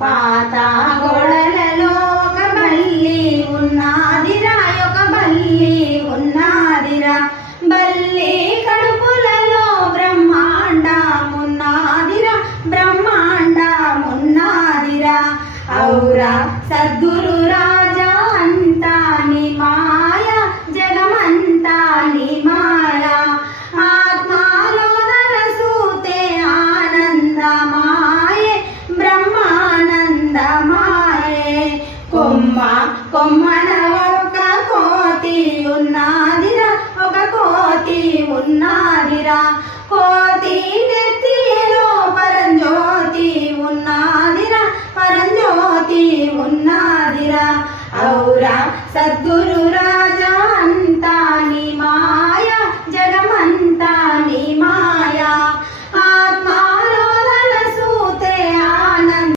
పాత గోడలలో ఒక బల్లి ఉన్నాదిరా, ఒక బల్లి ఉన్నాదిరా. బల్లి కడుపులలో బ్రహ్మాండమున్నాదిరా, బ్రహ్మాండమున్నాదిరా. ఔరా సద్గురు రాజా అంతా నీ మాయ, జగమంతా నీ మాయ. ఆత్మాలోదన సూతే ఆనందమాయే, బ్రహ్మానందమాయే. కొమ్మ కొమ్మన ఒక కోతి ఉన్నాదిరా, ఒక కోతి ఉన్నాదిరా. కోతి నెత్తిలో పరంజ్యోతి ఉన్నాదిరా, పరంజ్యోతి ఉన్నాదిరా. ఔరా సద్గురు